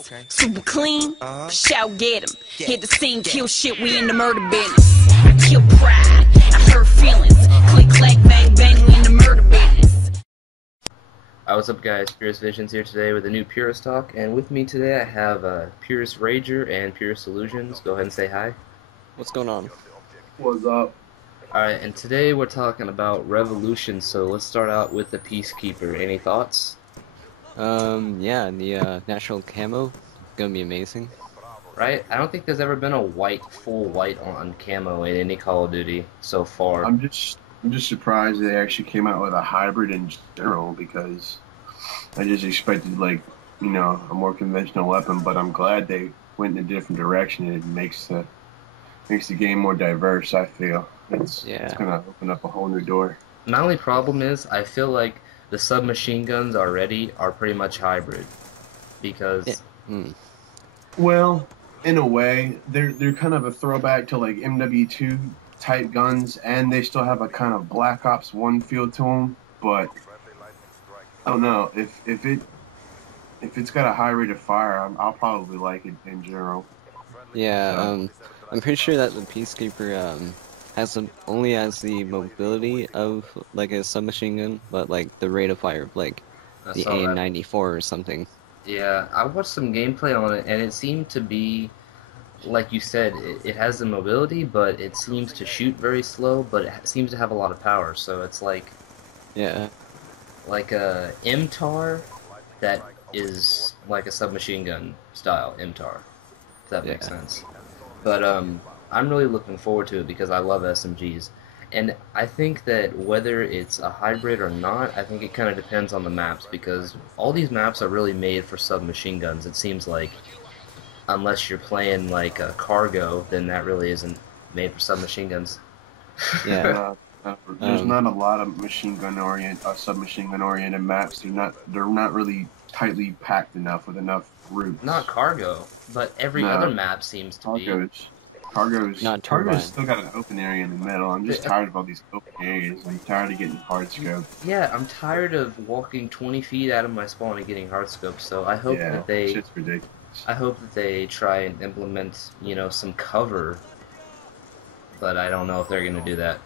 Okay. Super clean, shout get him. Yeah. Hit the scene, kill shit, we in the murder business. I kill pride, I hurt feelings. Click, clack, bang, bang, we in the murder business. What's up, guys? Purist Visions here today with a new Purist Talk, and with me today I have Purist Rager and Purist Illusions. Go ahead and say hi. What's going on? What's up? Alright, and today we're talking about Revolution, so let's start out with the Peacekeeper. Any thoughts? Yeah, the natural camo, gonna be amazing. Right? I don't think there's ever been a full white on camo in any Call of Duty so far. I'm just surprised they actually came out with a hybrid in general, because I just expected, like, you know, a more conventional weapon, but I'm glad they went in a different direction. It makes the game more diverse, I feel. It's gonna open up a whole new door. My only problem is I feel like the submachine guns already are pretty much hybrid, because Well, in a way, they're kind of a throwback to like MW2 type guns, and they still have a kind of Black Ops 1 feel to them. But I don't know if it's got a high rate of fire, I'll probably like it in general. Yeah, I'm pretty sure that the Peacekeeper only has the mobility of like a submachine gun, but like the rate of fire of like the A94 or something. Yeah, I watched some gameplay on it, and it seemed to be, like you said, it has the mobility, but it seems to shoot very slow, but it seems to have a lot of power, so it's like... Yeah. Like a MTAR that is like a submachine gun style MTAR, if that makes sense. But, I'm really looking forward to it because I love SMGs. And I think that whether it's a hybrid or not, I think it kind of depends on the maps, because all these maps are really made for submachine guns. It seems like, unless you're playing like a cargo, then that really isn't made for submachine guns. Yeah. There's not a lot of submachine gun oriented maps. They're not really tightly packed enough with enough routes. Not cargo, but every other map seems to be. Cargo's Turbine. still got an open area in the middle. I'm just tired of all these open areas. I'm tired of getting hard scoped. Yeah, I'm tired of walking 20 feet out of my spawn and getting hard scoped. So I hope that they. Shit's ridiculous. I hope that they try and implement, you know, some cover. But I don't know if they're going to do that.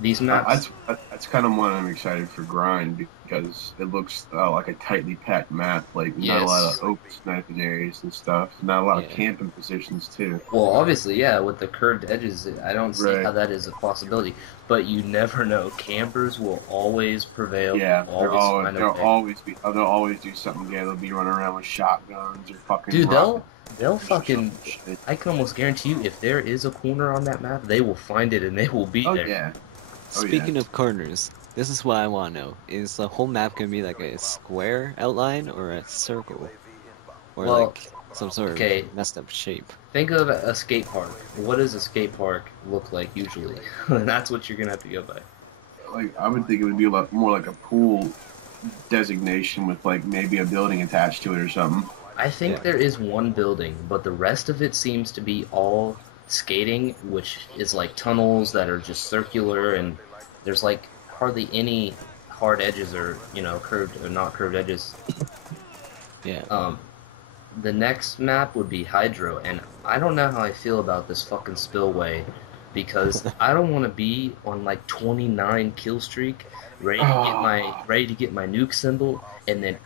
These maps. That's kind of why I'm excited for Grind, because it looks like a tightly packed map. Like not a lot of open sniping areas and stuff. Not a lot of camping positions too. Well, obviously, yeah, with the curved edges, I don't see how that is a possibility. But you never know. Campers will always prevail. Yeah, they'll always do something. Yeah, they'll be running around with shotguns or fucking. Dude, they'll fucking. I can almost guarantee you, if there is a corner on that map, they will find it and they will be there. Yeah. Speaking of corners, this is what I want to know. Is the whole map going to be like a square outline or a circle? Or like some sort of messed up shape? Think of a skate park. What does a skate park look like usually? And that's what you're going to have to go by. Like, I would think it would be a lot more like a pool designation with like maybe a building attached to it or something. I think there is one building, but the rest of it seems to be all skating, which is like tunnels that are just circular, and there's like hardly any hard edges or, you know, curved or not curved edges. Yeah. The next map would be Hydro, and I don't know how I feel about this fucking spillway, because I don't want to be on like 29 kill streak, ready to get my nuke symbol, and then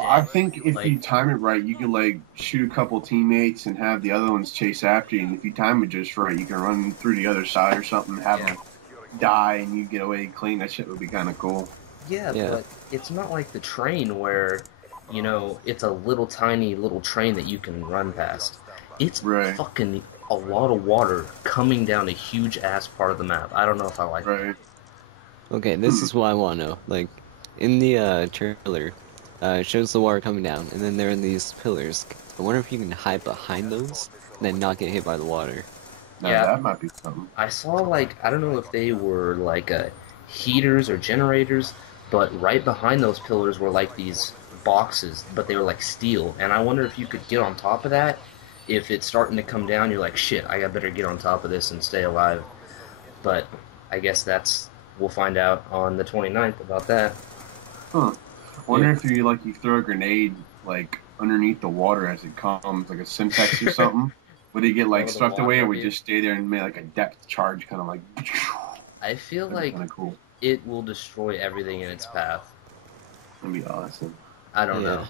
I think if you time it right, you can like shoot a couple teammates and have the other ones chase after you. And if you time it just right, you can run through the other side or something, have them die, and you get away clean. That shit would be kind of cool. Yeah, but it's not like the train where, you know, it's a little tiny little train that you can run past. It's fucking a lot of water coming down a huge ass part of the map. I don't know if I like it. Okay, this is what I want to know. Like, in the trailer, it shows the water coming down, and then there are these pillars. I wonder if you can hide behind those, and then not get hit by the water. Yeah, that might be something. I saw, like, I don't know if they were, like, heaters or generators, but right behind those pillars were, like, these boxes, but they were, like, steel. And I wonder if you could get on top of that. If it's starting to come down, you're like, shit, I better get on top of this and stay alive. But I guess we'll find out on the 29th about that. Huh. Wonder if you throw a grenade like underneath the water as it comes, like a Simpex or something. Would it get like swept away, or would just stay there and make like a depth charge, kind of like? I feel like cool. it will destroy everything in its path. That'd be awesome. I don't know,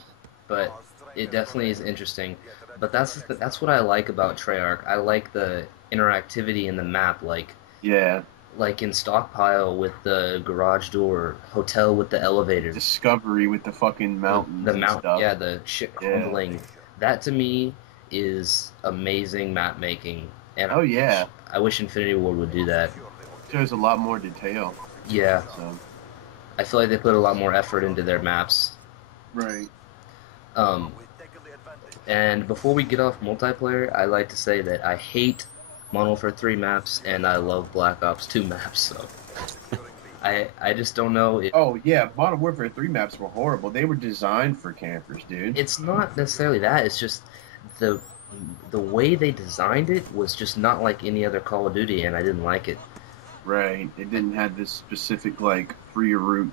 but it definitely is interesting. But that's what I like about Treyarch. I like the interactivity in the map, like in Stockpile with the garage door, Hotel with the elevator, Discovery with the fucking mountains, stuff. Yeah, the shit crumbling. That to me is amazing map making. And I wish Infinity Ward would do that. There's a lot more detail. Yeah. So. I feel like they put a lot more effort into their maps. Right. And before we get off multiplayer, I like to say that I hate Modern Warfare 3 maps and I love Black Ops 2 maps, so I just don't know if... Oh yeah, Modern Warfare 3 maps were horrible. They were designed for campers, dude. It's not necessarily that, it's just the way they designed it was just not like any other Call of Duty, and I didn't like it. Right. It didn't have this specific like free route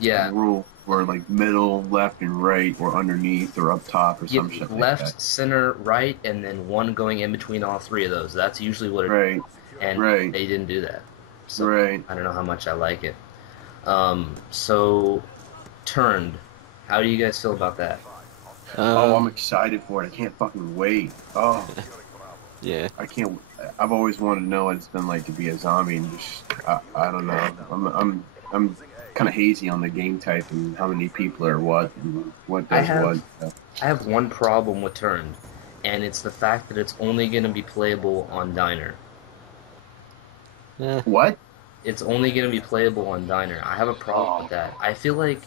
rule where like middle, left, and right, or underneath, or up top, or some shit like left, that. center, right, and then one going in between all three of those. That's usually what it is. And they didn't do that. So I don't know how much I like it. So, Turned. How do you guys feel about that? I'm excited for it. I can't fucking wait. Oh. Yeah. I can't. I've always wanted to know what it's been like to be a zombie, and just I don't know. I'm kind of hazy on the game type and how many people are what and what does what. I have one problem with Turned, and it's the fact that it's only going to be playable on Diner. What? It's only going to be playable on Diner. I have a problem with that. I feel like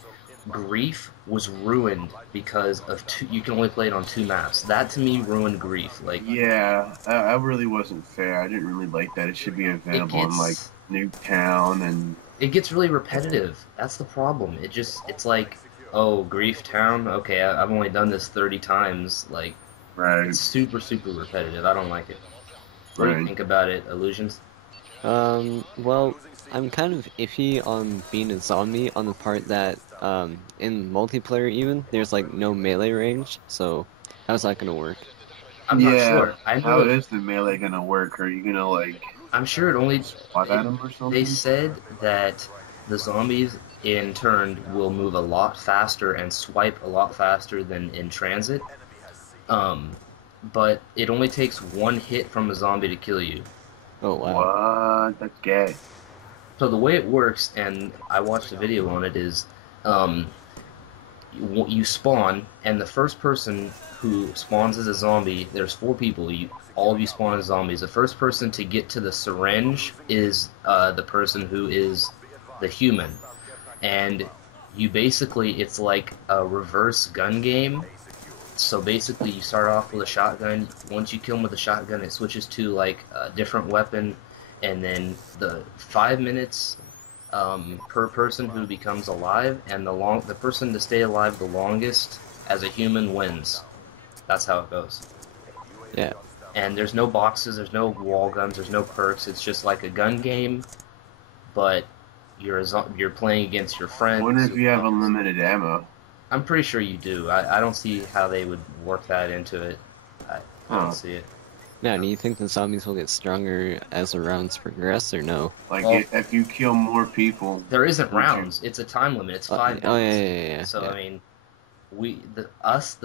Grief was ruined because of you can only play it on 2 maps. That to me ruined Grief. Like, yeah, that really wasn't fair. I didn't really like that. It should be available in like Nuketown, and it gets really repetitive. That's the problem. It's like, oh, Grief Town. Okay, I've only done this 30 times. Like, it's super repetitive. I don't like it. What do you think about it, Illusions? Well, I'm kind of iffy on being a zombie on the part that, in multiplayer even, there's like no melee range, so how's that gonna work? I'm not sure. How is the melee gonna work? Are you gonna like... I'm sure it only... Spot at them or something? They said that the zombies in Turned will move a lot faster and swipe a lot faster than in Transit, but it only takes 1 hit from a zombie to kill you. Oh, wow. What? That's gay. So the way it works, and I watched a video on it, is you spawn, and the first person who spawns as a zombie, there's 4 people, all of you spawn as zombies. The first person to get to the syringe is the person who is the human. And you basically, it's like a reverse gun game. So basically you start off with a shotgun. Once you kill them with a shotgun, it switches to like a different weapon, and then the 5 minutes per person who becomes alive, and the person to stay alive the longest as a human wins. That's how it goes. Yeah. And there's no boxes, there's no wall guns, there's no perks. It's just like a gun game, but you're playing against your friends. I wonder if you have unlimited ammo. I'm pretty sure you do. I don't see how they would work that into it. I don't see it. Now, do you think the zombies will get stronger as the rounds progress, or no? Like, if you kill more people... There isn't rounds. It's a time limit. It's 5 minutes. Oh, yeah. So, I mean, the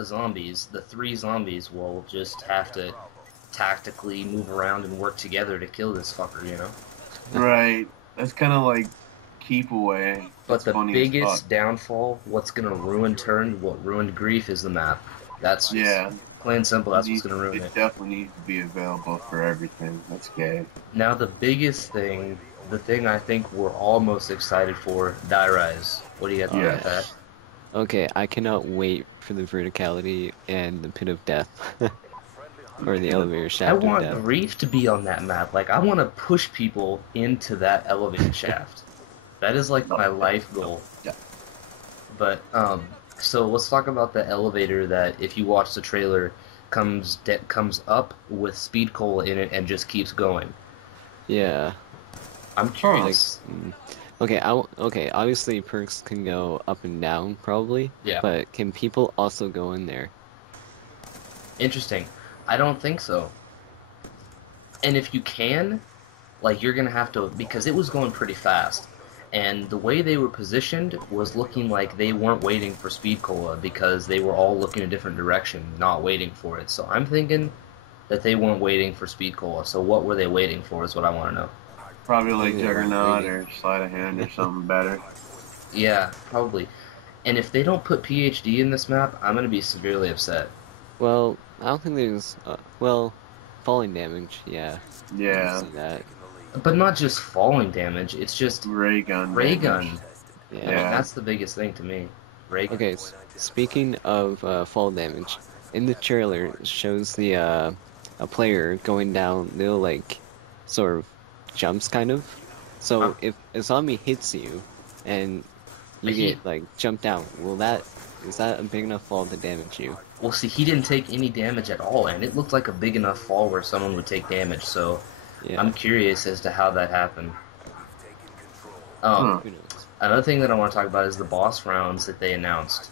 zombies, the 3 zombies, will just have to tactically move around and work together to kill this fucker, you know? Right. That's kind of like keep away. But the biggest downfall, what's going to ruin Turned, what ruined Grief, is the map. That's plain and simple, that's what's going to ruin it. It definitely needs to be available for everything. That's gay. Now the biggest thing, the thing I think we're all most excited for, Die Rise. What do you guys think about that? Okay, I cannot wait for the verticality and the pit of death. Or the elevator shaft I want Grief to be on that map. Like, I want to push people into that elevator shaft. That is like my life goal. Yeah. But, so let's talk about the elevator that, if you watch the trailer, comes up with speed cola in it and just keeps going. Yeah. I'm curious. Okay, okay, obviously perks can go up and down, probably. Yeah. But can people also go in there? Interesting. I don't think so. And if you can, like, you're gonna have to, because it was going pretty fast. And the way they were positioned was looking like they weren't waiting for Speed Cola because they were all looking a different direction, not waiting for it. So I'm thinking that they weren't waiting for Speed Cola. So what were they waiting for is what I want to know. Probably like Maybe they weren't Juggernaut waiting. or Sleight of Hand or something better. Yeah, probably. And if they don't put PhD in this map, I'm gonna be severely upset. Well, I don't think there's, well, falling damage, yeah. I Yeah. can see that. But not just falling damage, it's just Ray gun. ray damage. gun. Yeah. I mean, that's the biggest thing to me. Ray gun. Okay, speaking of fall damage, in the trailer it shows the a player going down little like sort of jumps kind of. So Huh. if a zombie hits you and you But he- get like jumped down, is that a big enough fall to damage you? Well, see, he didn't take any damage at all, and it looked like a big enough fall where someone would take damage, so Yeah. I'm curious as to how that happened. Huh. Who knows? Another thing that I want to talk about is the boss rounds that they announced.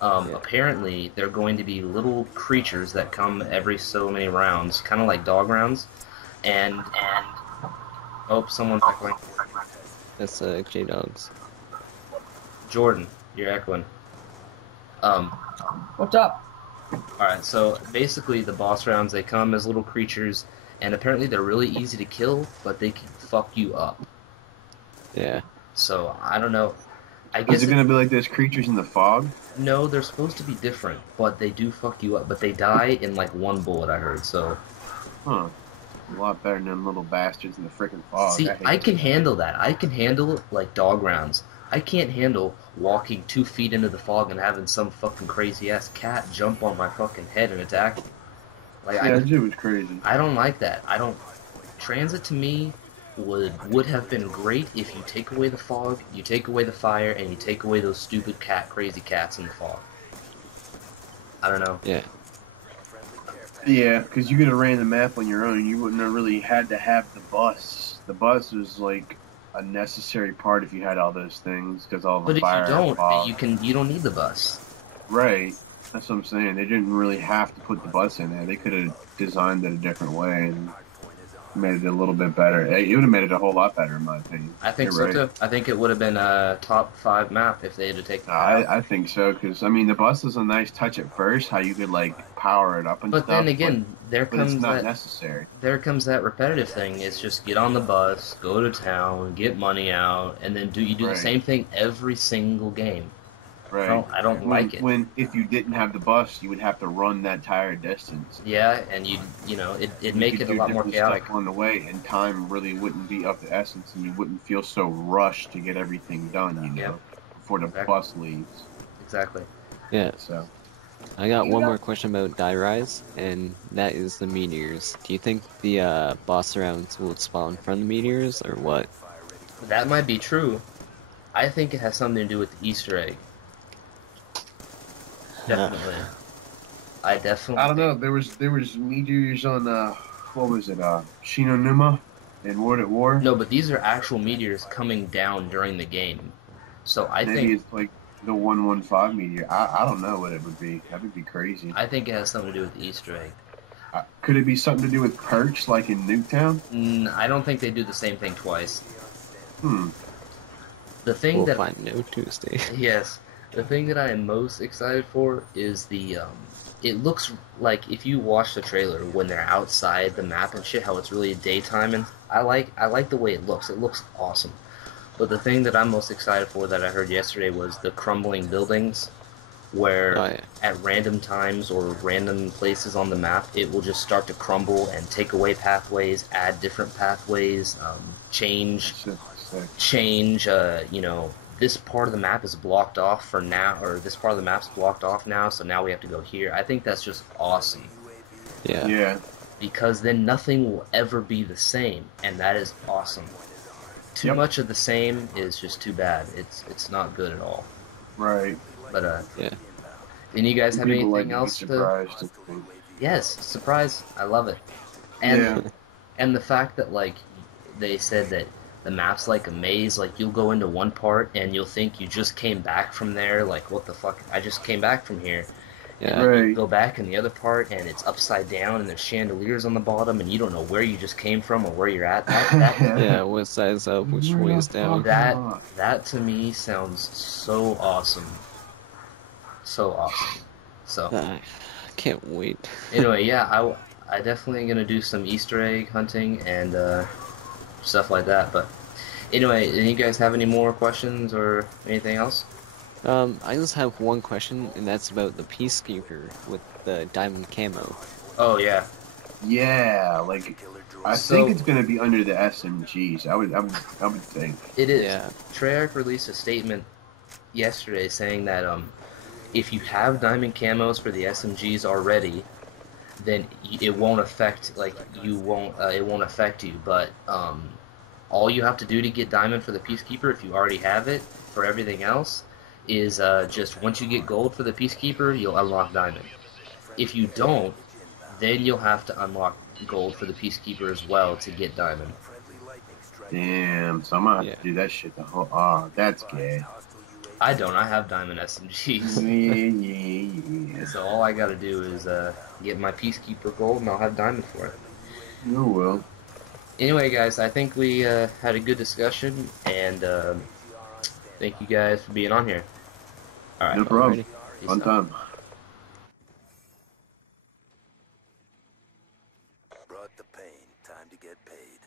Yeah. Apparently, they're going to be little creatures that come every so many rounds, kind of like dog rounds, and oh, someone's echoing. That's J-Dogs. Jordan, you're echoing. What's up? Alright, so basically the boss rounds, they come as little creatures, and apparently they're really easy to kill, but they can fuck you up. Yeah. So, I don't know. I Is guess it gonna be like those creatures in the fog? no, they're supposed to be different, but they do fuck you up. But they die in like one bullet, I heard, so... Huh. A lot better than them little bastards in the freaking fog. See, hate I can those. handle that. I can handle, like, dog rounds. I can't handle walking 2 feet into the fog and having some fucking crazy-ass cat jump on my fucking head and attack me. Like, Yeah, that dude was crazy. I don't like that. I don't. Transit to me would have been great if you take away the fog, you take away the fire, and you take away those stupid crazy cats in the fog. I don't know. Yeah. Yeah, because you could have ran the map on your own. You wouldn't have really had to have the bus. The bus was like a necessary part if you had all those things, because all the But if fire you don't, and fog. you don't need the bus. Right. That's what I'm saying. They didn't really have to put the bus in there. They could have designed it a different way and made it a little bit better. It would have made it a whole lot better, in my opinion. I think You're so right. too. I think it would have been a top 5 map if they had to take the out. I think so, because, I mean, the bus is a nice touch at first, how you could, like, power it up and But stuff. then again, there but it's comes not that necessary. repetitive thing. It's just get on the bus, go to town, get money out, and then you do Right. the same thing every single game. Right. I don't like it. When if you didn't have the bus, you would have to run that entire distance. Yeah, and you know, it'd You make could it a do lot more different chaotic. stuff on the way, and time really wouldn't be of the essence, and you wouldn't feel so rushed to get everything done, you know, Yep. before the Exactly. bus leaves. Exactly. Yeah. So, I got one more question about Die Rise, and that is the meteors. Do you think the boss rounds will spawn from the meteors, or what? That might be true. I think it has something to do with the Easter egg. Definitely. I definitely. I don't know. There was meteors on what was it? Shinonuma in World at War. No, but these are actual meteors coming down during the game. So I Maybe think it's like the 115 meteor. I don't know what it would be. That would be crazy. it has something to do with the Easter egg. Could it be something to do with perks, like in Nuketown? I don't think they do the same thing twice. The thing We'll that find no Tuesday. yes, the thing that I am most excited for is the it looks like if you watch the trailer when they're outside the map and shit, how it's really daytime, and I like the way it looks. It looks awesome. But the thing that I'm most excited for that I heard yesterday was the crumbling buildings, where Oh, yeah. at random times or random places on the map, it will just start to crumble and take away pathways, add different pathways, change, you know, this part of the map is blocked off for now, or this part of the map's blocked off now, so now we have to go here. I think that's just awesome, Yeah. Yeah. because then nothing will ever be the same, and that is awesome. Too Yep. much of the same is just too bad. It's not good at all. Right. But Yeah. and you guys have People anything like to be else to? surprised. Yes, surprise! I love it, and Yeah. and the fact that like they said that the map's like a maze. Like you'll go into one part and you'll think you just came back from there. Like what the fuck? I just came back from here. Yeah. And then you Right. go back in the other part and it's upside down and there's chandeliers on the bottom and you don't know where you just came from or where you're at. Yeah, what side's up, which way is down. That to me sounds so awesome. So awesome. So I can't wait. anyway, yeah, I definitely gonna do some Easter egg hunting and stuff like that. But anyway, do you guys have any more questions or anything else? I just have one question, and that's about the Peacekeeper with the diamond camo. Oh yeah. Yeah, like I think it's gonna be under the SMGs. I would think. It is. Yeah. Treyarch released a statement yesterday saying that if you have diamond camos for the SMGs already, then it won't affect it won't affect you. But all you have to do to get diamond for the Peacekeeper, if you already have it for everything else, is just once you get gold for the Peacekeeper, you'll unlock diamond. If you don't, then you'll have to unlock gold for the Peacekeeper as well to get diamond. Damn, so I'm gonna have to do that shit the whole. Oh, that's gay. I don't. I have diamond SMGs. Yeah. So all I gotta do is get my Peacekeeper gold and I'll have diamond for it. Oh well. Anyway, guys, I think we had a good discussion, and thank you guys for being on here. All right. No problem. Peace Fun out. time. Brought the pain. Time to get paid.